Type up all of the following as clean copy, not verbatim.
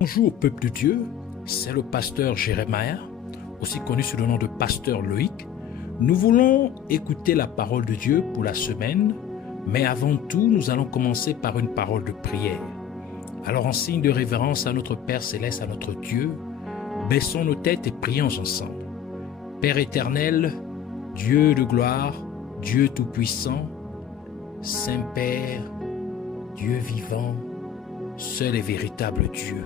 Bonjour peuple de Dieu, c'est le pasteur Jérémia, aussi connu sous le nom de pasteur Loïc. Nous voulons écouter la parole de Dieu pour la semaine, mais avant tout, nous allons commencer par une parole de prière. Alors en signe de révérence à notre Père Céleste, à notre Dieu, baissons nos têtes et prions ensemble. Père éternel, Dieu de gloire, Dieu tout-puissant, Saint-Père, Dieu vivant, seul et véritable Dieu.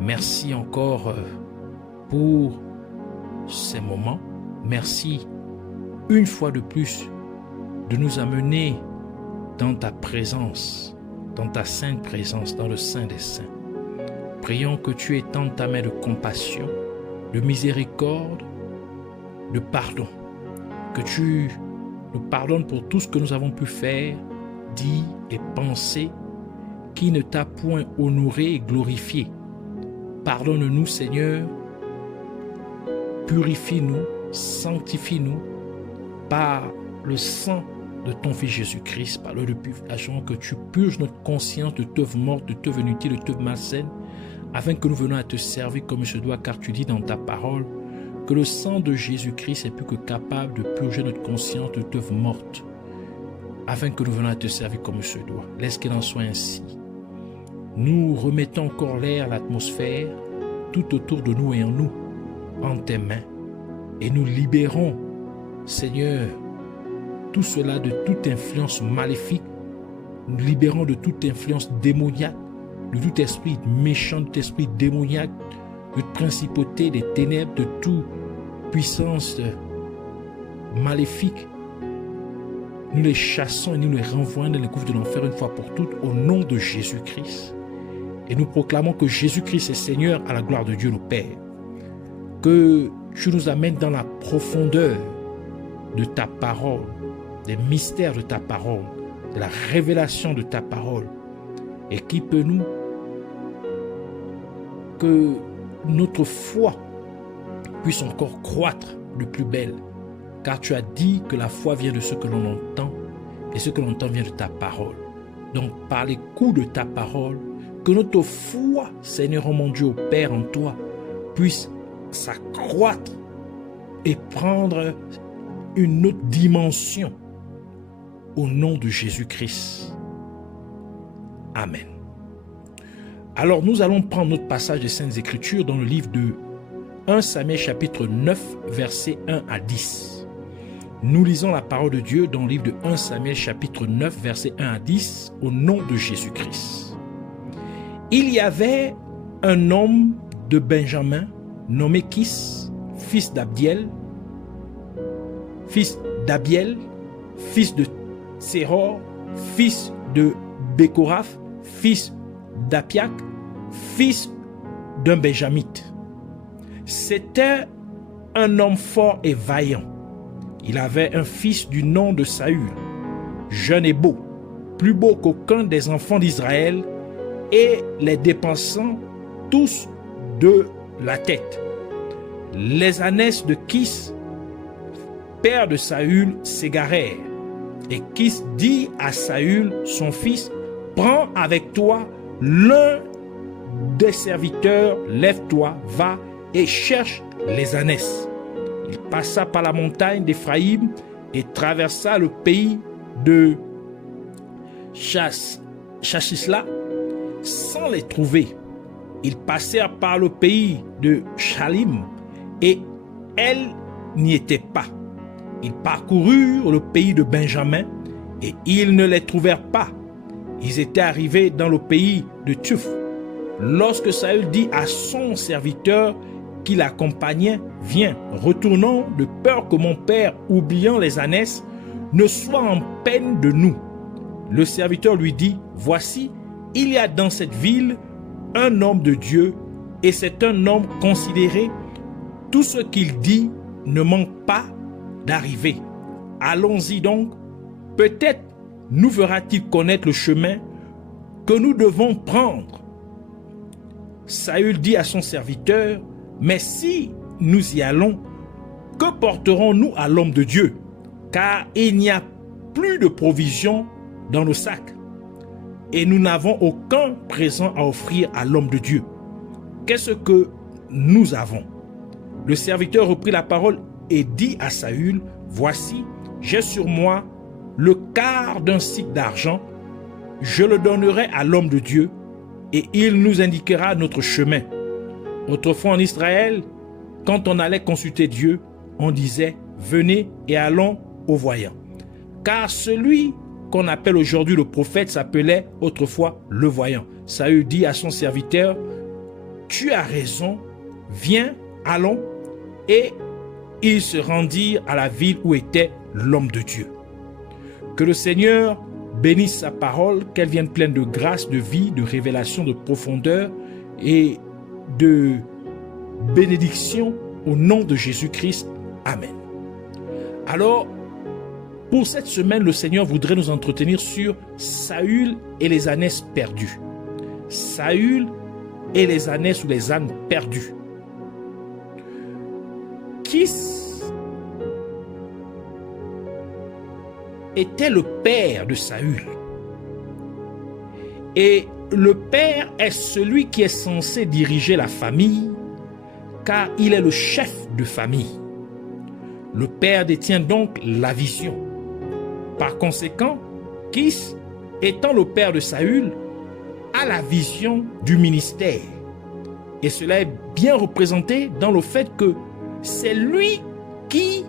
Merci encore pour ces moments. Merci une fois de plus de nous amener dans ta présence, dans ta sainte présence, dans le Saint des Saints. Prions que tu étendes ta main de compassion, de miséricorde, de pardon. Que tu nous pardonnes pour tout ce que nous avons pu faire, dire et penser qui ne t'a point honoré et glorifié. Pardonne-nous, Seigneur, purifie-nous, sanctifie-nous par le sang de ton Fils Jésus-Christ, par l'eau de purification, que tu purges notre conscience de t'œuvre morte, de t'œuvre inutile, de t'œuvre malsaine, afin que nous venions à te servir comme il se doit, car tu dis dans ta parole que le sang de Jésus-Christ est plus que capable de purger notre conscience de t'œuvre morte, afin que nous venions à te servir comme il se doit. Laisse qu'il en soit ainsi. Nous remettons encore l'air, l'atmosphère, tout autour de nous et en nous, en tes mains. Et nous libérons, Seigneur, tout cela de toute influence maléfique. Nous libérons de toute influence démoniaque, de tout esprit méchant, de tout esprit démoniaque, de toute principauté des ténèbres, de toute puissance maléfique. Nous les chassons et nous les renvoyons dans les gouffres de l'enfer une fois pour toutes au nom de Jésus-Christ. Et nous proclamons que Jésus-Christ est Seigneur à la gloire de Dieu le Père. Que tu nous amènes dans la profondeur de ta parole, des mystères de ta parole, de la révélation de ta parole. Équipe-nous que notre foi puisse encore croître de plus belle. Car tu as dit que la foi vient de ce que l'on entend et ce que l'on entend vient de ta parole. Donc par les coups de ta parole, que notre foi, Seigneur mon Dieu, au Père en toi, puisse s'accroître et prendre une autre dimension au nom de Jésus-Christ. Amen. Alors nous allons prendre notre passage des Saintes Écritures dans le livre de 1 Samuel chapitre 9, versets 1 à 10. Nous lisons la parole de Dieu dans le livre de 1 Samuel chapitre 9, versets 1 à 10, au nom de Jésus-Christ. Il y avait un homme de Benjamin nommé Kis, fils d'Abiel, fils de Séror, fils de Bécorath, fils d'Apiac, fils d'un Benjamite. C'était un homme fort et vaillant. Il avait un fils du nom de Saül, jeune et beau, plus beau qu'aucun des enfants d'Israël, et les dépensant tous de la tête. Les ânesses de Kis, père de Saül, s'égarèrent. Et Kis dit à Saül, son fils, « Prends avec toi l'un des serviteurs, lève-toi, va et cherche les ânesses. » Il passa par la montagne d'Éphraïm et traversa le pays de Chachisla sans les trouver. Ils passèrent par le pays de Shalim et elles n'y étaient pas. Ils parcoururent le pays de Benjamin et ils ne les trouvèrent pas. Ils étaient arrivés dans le pays de Tuph. Lorsque Saül dit à son serviteur qui l'accompagnait, « Viens, retournons de peur que mon père, oubliant les ânesses, ne soit en peine de nous. » Le serviteur lui dit, « Voici, il y a dans cette ville un homme de Dieu et c'est un homme considéré. Tout ce qu'il dit ne manque pas d'arriver. Allons-y donc. Peut-être nous fera-t-il connaître le chemin que nous devons prendre. » Saül dit à son serviteur, « Mais si nous y allons, que porterons-nous à l'homme de Dieu? Car il n'y a plus de provisions dans nos sacs. » et nous n'avons aucun présent à offrir à l'homme de Dieu. Qu'est-ce que nous avons? Le serviteur reprit la parole et dit à Saül, voici, j'ai sur moi le quart d'un sicle d'argent, je le donnerai à l'homme de Dieu et il nous indiquera notre chemin. Autrefois en Israël, quand on allait consulter Dieu, on disait, venez et allons au voyant. Car celui qu'on appelle aujourd'hui le prophète s'appelait autrefois le voyant. Saül dit à son serviteur, tu as raison, viens, allons. Et ils se rendirent à la ville où était l'homme de Dieu. Que le Seigneur bénisse sa parole, qu'elle vienne pleine de grâce, de vie, de révélation, de profondeur et de bénédiction au nom de Jésus-Christ. Amen. Alors, pour cette semaine, le Seigneur voudrait nous entretenir sur Saül et les ânesses perdues. Saül et les ânesses ou les ânes perdus. Kis était le père de Saül. Et le père est celui qui est censé diriger la famille, car il est le chef de famille. Le père détient donc la vision. Par conséquent, Kis, étant le père de Saül, a la vision du ministère. Et cela est bien représenté dans le fait que c'est lui qui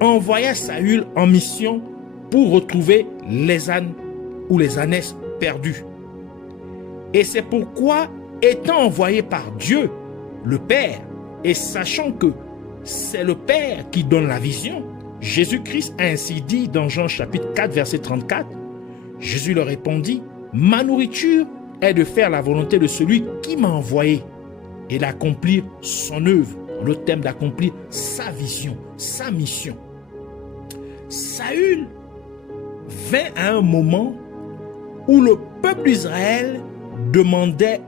envoya Saül en mission pour retrouver les ânes ou les ânesses perdus. Et c'est pourquoi, étant envoyé par Dieu, le Père, et sachant que c'est le Père qui donne la vision, Jésus-Christ a ainsi dit dans Jean chapitre 4, verset 34, Jésus leur répondit, ma nourriture est de faire la volonté de celui qui m'a envoyé et d'accomplir son œuvre. Le thème d'accomplir sa vision, sa mission. Saül vint à un moment où le peuple d'Israël demandait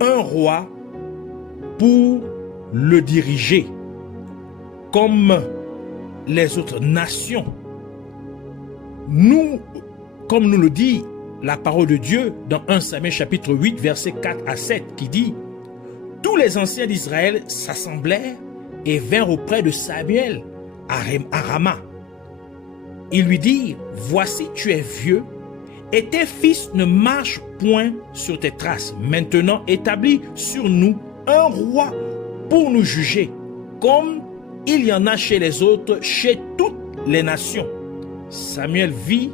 un roi pour le diriger, comme les autres nations. Nous, comme nous le dit la parole de Dieu dans 1 Samuel chapitre 8, versets 4 à 7, qui dit « Tous les anciens d'Israël s'assemblèrent et vinrent auprès de Samuel à Rama. Ils lui dirent, voici tu es vieux, et tes fils ne marchent point sur tes traces. Maintenant établis sur nous un roi pour nous juger, comme il y en a chez les autres, chez toutes les nations. Samuel vit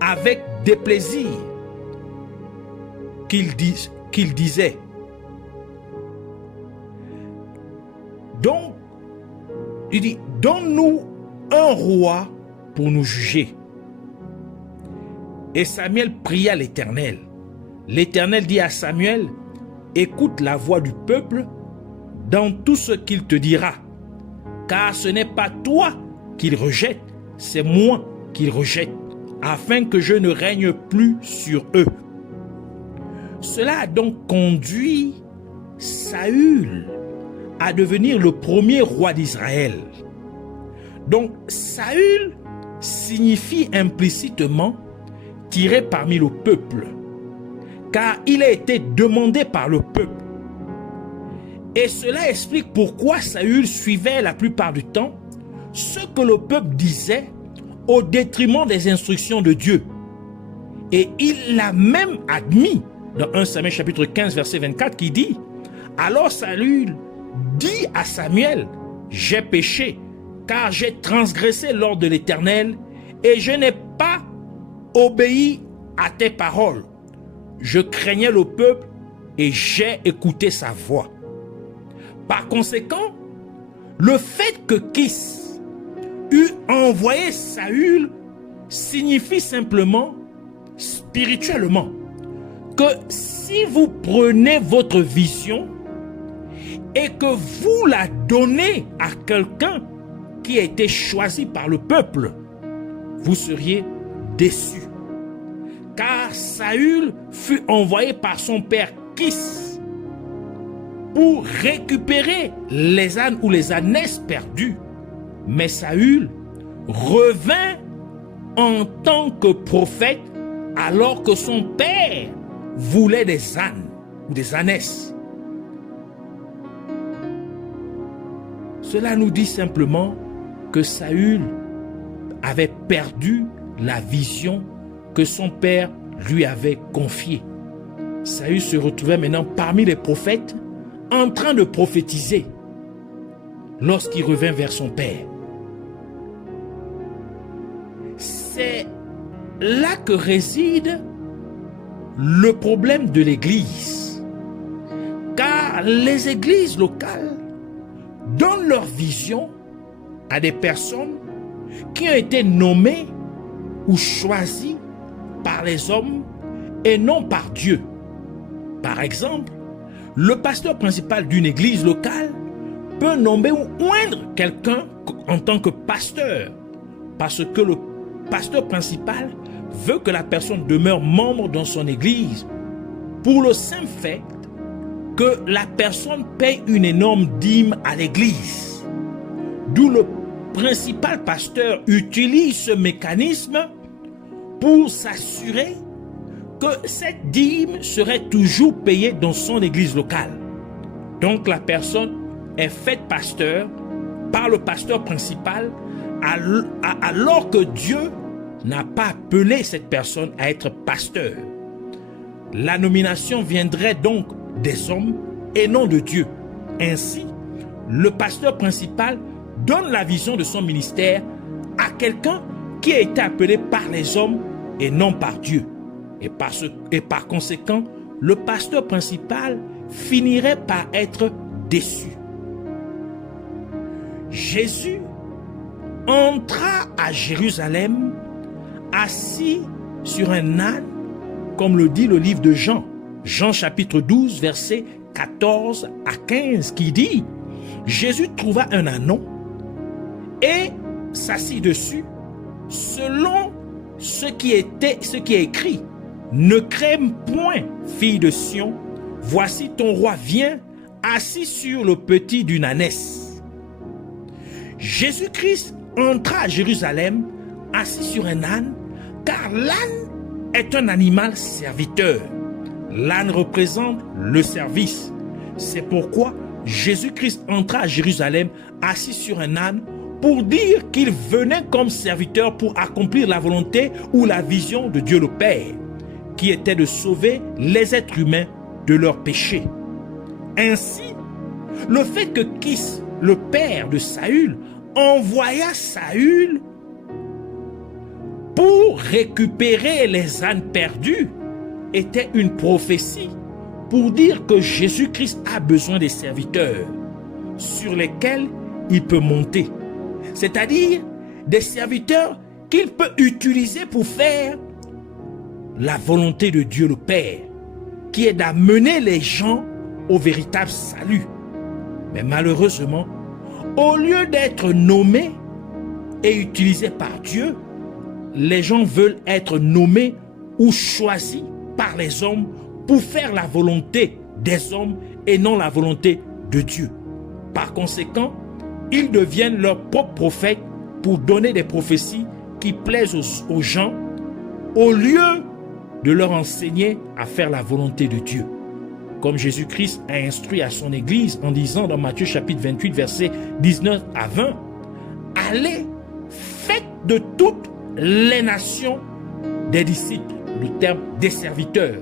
avec déplaisir qu'il disait. Donc, il dit, donne-nous un roi pour nous juger. Et Samuel pria l'Éternel. L'Éternel dit à Samuel, écoute la voix du peuple dans tout ce qu'il te dira, car ce n'est pas toi qu'il rejette, c'est moi qu'il rejette, afin que je ne règne plus sur eux. Cela a donc conduit Saül à devenir le premier roi d'Israël. Donc Saül signifie implicitement tiré parmi le peuple, car il a été demandé par le peuple. Et cela explique pourquoi Saül suivait la plupart du temps ce que le peuple disait au détriment des instructions de Dieu. Et il l'a même admis dans 1 Samuel chapitre 15 verset 24 qui dit « Alors Saül dit à Samuel, j'ai péché, car j'ai transgressé l'ordre de l'Éternel et je n'ai pas obéi à tes paroles. Je craignais le peuple et j'ai écouté sa voix. » Par conséquent, le fait que Kis eût envoyé Saül signifie simplement, spirituellement, que si vous prenez votre vision et que vous la donnez à quelqu'un qui a été choisi par le peuple, vous seriez déçus. Car Saül fut envoyé par son père Kis pour récupérer les ânes ou les ânesses perdus. Mais Saül revint en tant que prophète alors que son père voulait des ânes ou des ânesses. Cela nous dit simplement que Saül avait perdu la vision que son père lui avait confiée. Saül se retrouvait maintenant parmi les prophètes en train de prophétiser lorsqu'il revint vers son père. C'est là que réside le problème de l'Église. Car les églises locales donnent leur vision à des personnes qui ont été nommées ou choisies par les hommes et non par Dieu. Par exemple, le pasteur principal d'une église locale peut nommer ou oindre quelqu'un en tant que pasteur parce que le pasteur principal veut que la personne demeure membre dans son église pour le simple fait que la personne paye une énorme dîme à l'église. D'où le principal pasteur utilise ce mécanisme pour s'assurer que cette dîme serait toujours payée dans son église locale. Donc la personne est faite pasteur par le pasteur principal alors que Dieu n'a pas appelé cette personne à être pasteur. La nomination viendrait donc des hommes et non de Dieu. Ainsi, le pasteur principal donne la vision de son ministère à quelqu'un qui a été appelé par les hommes et non par Dieu. Et par conséquent, le pasteur principal finirait par être déçu. Jésus entra à Jérusalem assis sur un âne, comme le dit le livre de Jean. Jean chapitre 12, versets 14 à 15, qui dit: Jésus trouva un ânon et s'assit dessus, selon ce qui est écrit: ne craigne point, fille de Sion, voici ton roi vient, assis sur le petit d'une ânesse. Jésus-Christ entra à Jérusalem assis sur un âne, car l'âne est un animal serviteur. L'âne représente le service. C'est pourquoi Jésus-Christ entra à Jérusalem assis sur un âne pour dire qu'il venait comme serviteur pour accomplir la volonté ou la vision de Dieu le Père, qui était de sauver les êtres humains de leurs péchés. Ainsi, le fait que Kis, le père de Saül, envoya Saül pour récupérer les ânes perdus était une prophétie pour dire que Jésus-Christ a besoin des serviteurs sur lesquels il peut monter. C'est-à-dire des serviteurs qu'il peut utiliser pour faire la volonté de Dieu le Père, qui est d'amener les gens au véritable salut. Mais malheureusement, au lieu d'être nommés et utilisés par Dieu, les gens veulent être nommés ou choisis par les hommes pour faire la volonté des hommes et non la volonté de Dieu. Par conséquent, ils deviennent leurs propres prophètes pour donner des prophéties qui plaisent aux gens au lieu de leur enseigner à faire la volonté de Dieu. Comme Jésus-Christ a instruit à son Église en disant dans Matthieu chapitre 28, versets 19 à 20, « Allez, faites de toutes les nations des disciples », le terme des serviteurs,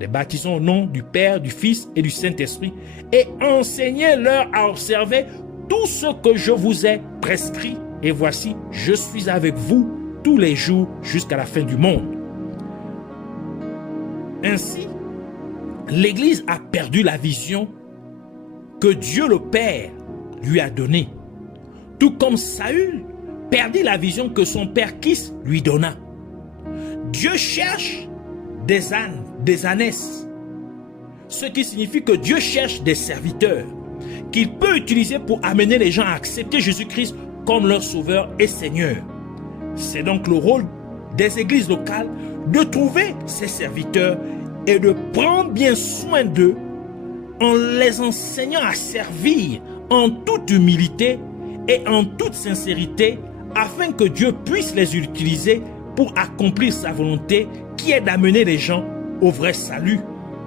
les baptisons au nom du Père, du Fils et du Saint-Esprit, et enseignez-leur à observer tout ce que je vous ai prescrit, et voici, je suis avec vous tous les jours jusqu'à la fin du monde. Ainsi, l'Église a perdu la vision que Dieu le Père lui a donnée, tout comme Saül perdit la vision que son père Kis lui donna. Dieu cherche des ânes, des ânesses, ce qui signifie que Dieu cherche des serviteurs qu'il peut utiliser pour amener les gens à accepter Jésus-Christ comme leur sauveur et Seigneur. C'est donc le rôle des églises locales de trouver ces serviteurs et de prendre bien soin d'eux en les enseignant à servir en toute humilité et en toute sincérité afin que Dieu puisse les utiliser pour accomplir sa volonté qui est d'amener les gens au vrai salut.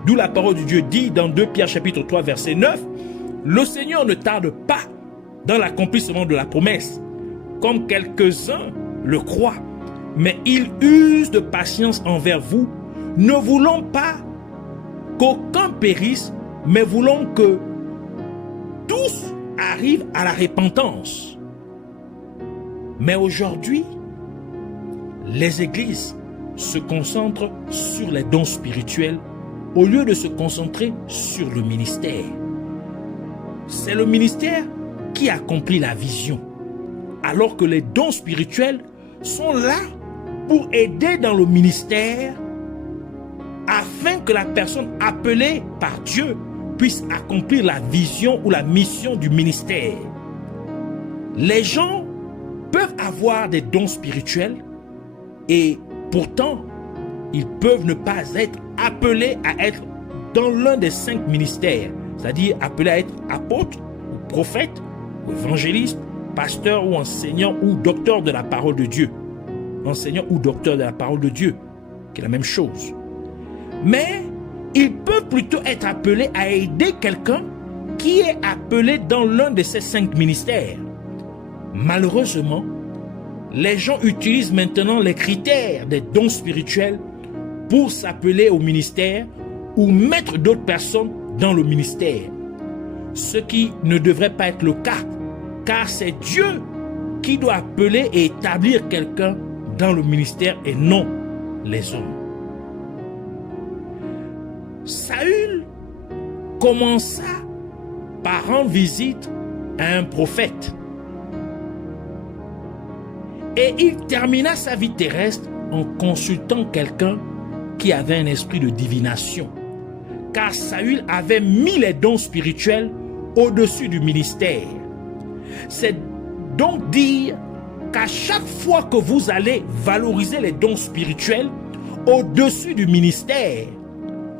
D'où la parole de Dieu dit dans 2 Pierre chapitre 3 verset 9, « Le Seigneur ne tarde pas dans l'accomplissement de la promesse, comme quelques-uns le croient, mais il use de patience envers vous, ne voulant pas qu'aucun périsse, mais voulant que tous arrivent à la repentance. » Mais aujourd'hui, les églises se concentrent sur les dons spirituels au lieu de se concentrer sur le ministère. C'est le ministère qui accomplit la vision, alors que les dons spirituels sont là pour aider dans le ministère afin que la personne appelée par Dieu puisse accomplir la vision ou la mission du ministère. Les gens peuvent avoir des dons spirituels et pourtant ils peuvent ne pas être appelés à être dans l'un des 5 ministères, c'est-à-dire appelés à être apôtre, ou prophète, ou évangéliste, pasteur ou enseignant ou docteur de la parole de Dieu. Enseignant ou docteur de la parole de Dieu, qui est la même chose. Mais ils peuvent plutôt être appelés à aider quelqu'un qui est appelé dans l'un de ces 5 ministères. Malheureusement, les gens utilisent maintenant les critères des dons spirituels pour s'appeler au ministère ou mettre d'autres personnes dans le ministère. Ce qui ne devrait pas être le cas, car c'est Dieu qui doit appeler et établir quelqu'un dans le ministère et non les hommes. Saül commença par rendre visite à un prophète. Et il termina sa vie terrestre en consultant quelqu'un qui avait un esprit de divination. Car Saül avait mis les dons spirituels au-dessus du ministère. C'est donc dire qu'à chaque fois que vous allez valoriser les dons spirituels au-dessus du ministère,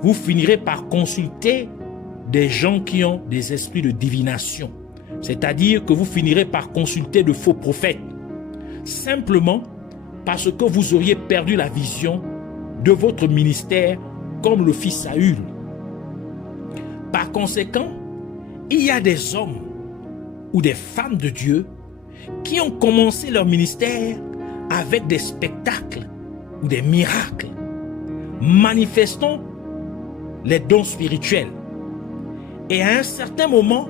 vous finirez par consulter des gens qui ont des esprits de divination. C'est-à-dire que vous finirez par consulter de faux prophètes. Simplement parce que vous auriez perdu la vision de votre ministère comme le fit Saül. Par conséquent, il y a des hommes ou des femmes de Dieu qui ont commencé leur ministère avec des spectacles ou des miracles, manifestant les dons spirituels. Et à un certain moment,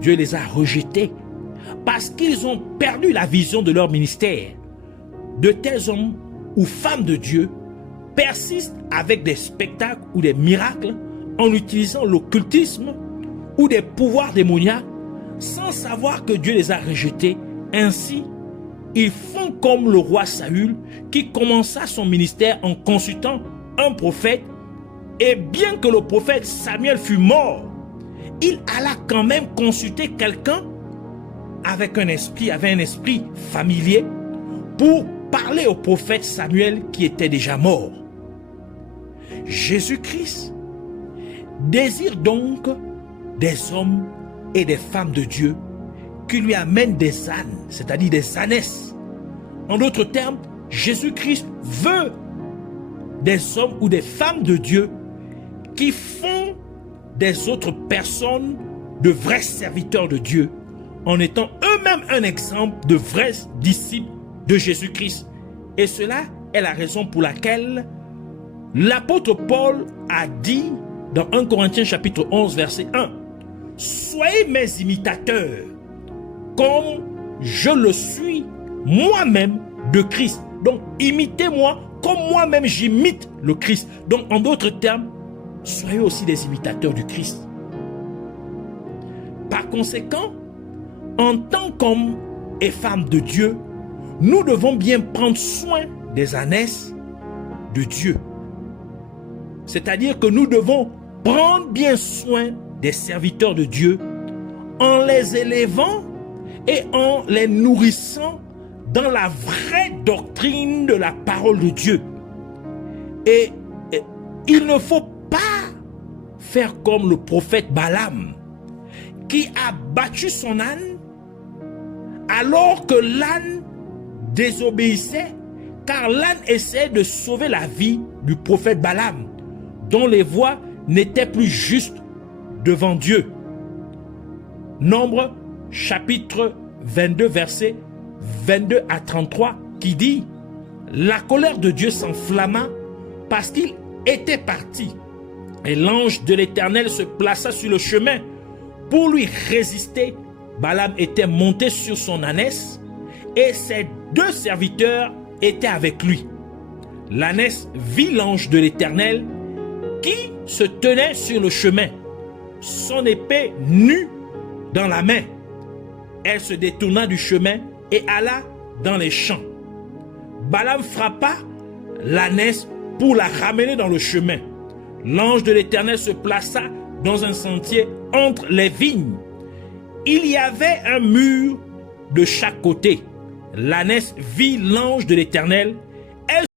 Dieu les a rejetés parce qu'ils ont perdu la vision de leur ministère. De tels hommes ou femmes de Dieu persistent avec des spectacles ou des miracles en utilisant l'occultisme ou des pouvoirs démoniaques sans savoir que Dieu les a rejetés. Ainsi, ils font comme le roi Saül qui commença son ministère en consultant un prophète, et bien que le prophète Samuel fût mort, il alla quand même consulter quelqu'un avec un esprit familier pour parler au prophète Samuel qui était déjà mort. Jésus-Christ désire donc des hommes et des femmes de Dieu qui lui amènent des ânes, c'est-à-dire des ânesses. En d'autres termes, Jésus-Christ veut des hommes ou des femmes de Dieu qui font des autres personnes de vrais serviteurs de Dieu en étant eux-mêmes un exemple de vrais disciples de Jésus-Christ. Et cela est la raison pour laquelle l'apôtre Paul a dit dans 1 Corinthiens chapitre 11 verset 1 « Soyez mes imitateurs comme je le suis moi-même de Christ. » Donc imitez-moi comme moi-même j'imite le Christ. Donc en d'autres termes, soyez aussi des imitateurs du Christ. Par conséquent, en tant qu'hommes et femmes de Dieu, nous devons bien prendre soin des ânesses de Dieu. C'est-à-dire que nous devons prendre bien soin des serviteurs de Dieu en les élevant et en les nourrissant dans la vraie doctrine de la parole de Dieu. Et il ne faut pas faire comme le prophète Balaam qui a battu son âne alors que l'âne désobéissait, car l'âne essaie de sauver la vie du prophète Balaam, dont les voies n'étaient plus justes devant Dieu. Nombre chapitre 22 versets 22 à 33 qui dit: la colère de Dieu s'enflamma parce qu'il était parti, et l'ange de l'Éternel se plaça sur le chemin pour lui résister. Balaam était monté sur son ânesse et ses 2 serviteurs étaient avec lui. L'ânesse vit l'ange de l'Éternel qui se tenait sur le chemin, son épée nue dans la main. Elle se détourna du chemin et alla dans les champs. Balaam frappa l'ânesse pour la ramener dans le chemin. L'ange de l'Éternel se plaça dans un sentier entre les vignes. Il y avait un mur de chaque côté. L'ânesse vit l'ange de l'Éternel